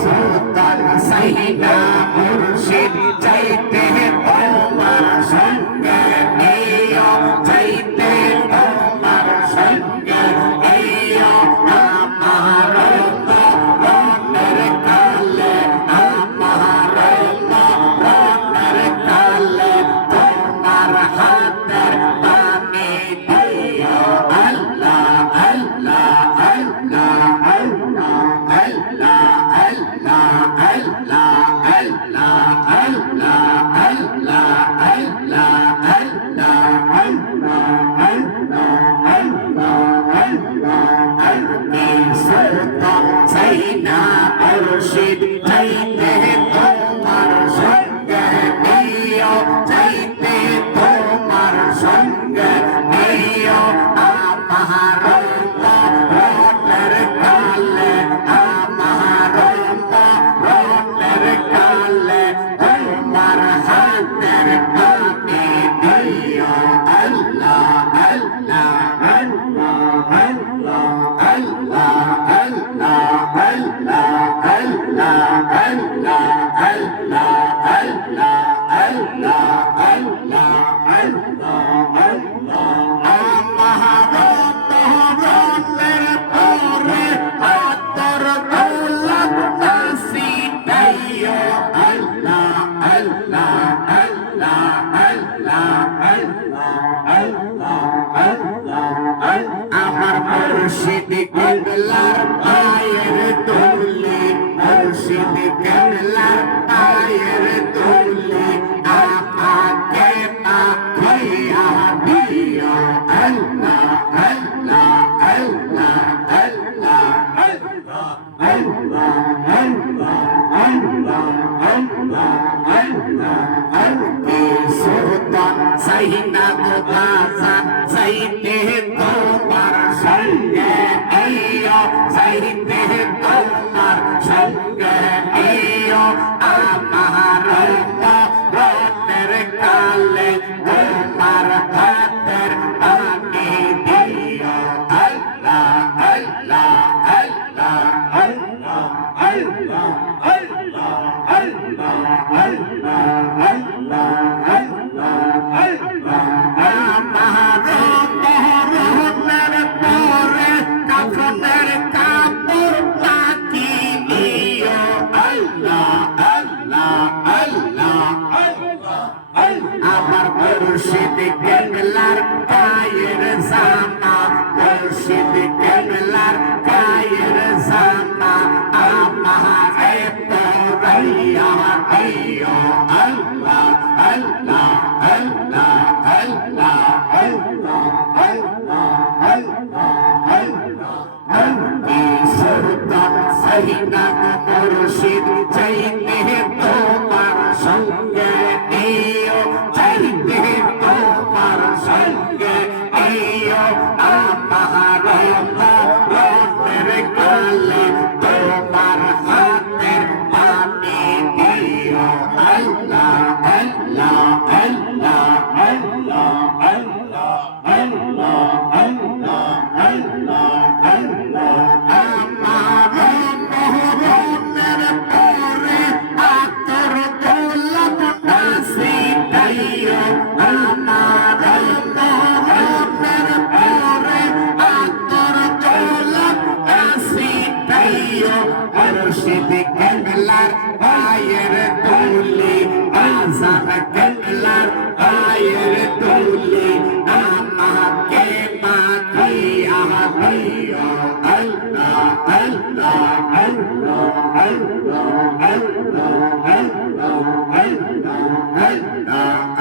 সুলতান সাইনা মুর্শিদ চাইতে তোমার সঙ্গে নিও চাইতে তোমার সঙ্গে নিও আমার মনের কালে আমার মনের কালে তোমার হাতের পানি দিও আল্লাহ আল্লাহ আল্লাহ আল্লাহ আল্লাহ আল্লাহ আল্লাহ আল্লাহ আল্লাহ আল্লাহ আল্লাহ আল্লাহ সুলতান সাইনা মুর্শিদ চাইতে তোমার সঙ্গে নিও চাইতে তোমার সঙ্গে নিও আমার মনের কালে আমার মনের কালে তোমার হাতের পানি দিও আল্লাহ আল্লাহ আল্লাহ আল্লাহ আল্লাহ আল্লাহ আল্লাহ আল্লাহ আল্লাহ আল্লাহ আল্লাহ আল্লাহ আল্লাহ আল্লাহ আল্লাহ মহারতের পরে আতর দৌলত নাসি দাইও আল্লাহ আল্লাহ আল্লাহ আল্লাহ আল্লাহ আল্লাহ আল্লাহ আমার মুর্শিদ কেবলার পায়ের ধুলি মুর্শিদ কেবলার পায়ের ধুলি আমাকে না খাইয়া দিও আল্লাহ আল্লাহ আল্লাহ আল্লাহ আল্লাহ আল্লাহ আল্লাহ আল্লাহ আল্লাহ আল্লাহ সুলতান সাইনা বাজান চাইতে তোমার সঙ্গে নিও চাইতে তোমার সঙ্গে নিও আমার মনের কালে তোমার হাতের পানি দিও আল্লাহ আল্লাহ আল্লাহ আল্লাহ আল্লাহ আল্লাহ আল্লাহ আল্লাহ আল্লাহ আল্লাহ আল্লাহ আমার মরণের পরে কাফনের কাপড় তাকি নিও আল্লাহ আল্লাহ আল্লাহ আল্লাহ আমার মুর্শিদ কেবলার পায়ের জামা মুর্শিদ কেবলার পায়ের জামা আমারে পরাইয়া দিও আল্লাহ আল্লাহ আল্লাহ আল্লাহ আল্লাহ আল্লাহ আল্লাহ আল্লাহ সুলতান সাইনা মুর্শিদ চাইতে তোমার সঙ্গে নিও চাইতে তোমার সঙ্গে নিও আমার মনের কালে তোমার হাতের পানি দিও আল্লাহ আল্লাহ আল্লাহ আল্লাহ আল্লাহ আল্লাহ আল্লাহ আল্লাহ আল্লাহ আমার মরণের পরে আতর দৌলত নাসি দাইও আমার মরণের পরে আতর দৌলত নাসি দাইও মুর্শিদ কেবলার পায়ের ধুলি আজান কেবলার পায়ের ধুলি আমাকে মাখিয়া দিও আল্লাহ আল্লাহ আল্লাহ আল্লাহ আল্লাহ আল্লাহ আল্লাহ আল্লাহ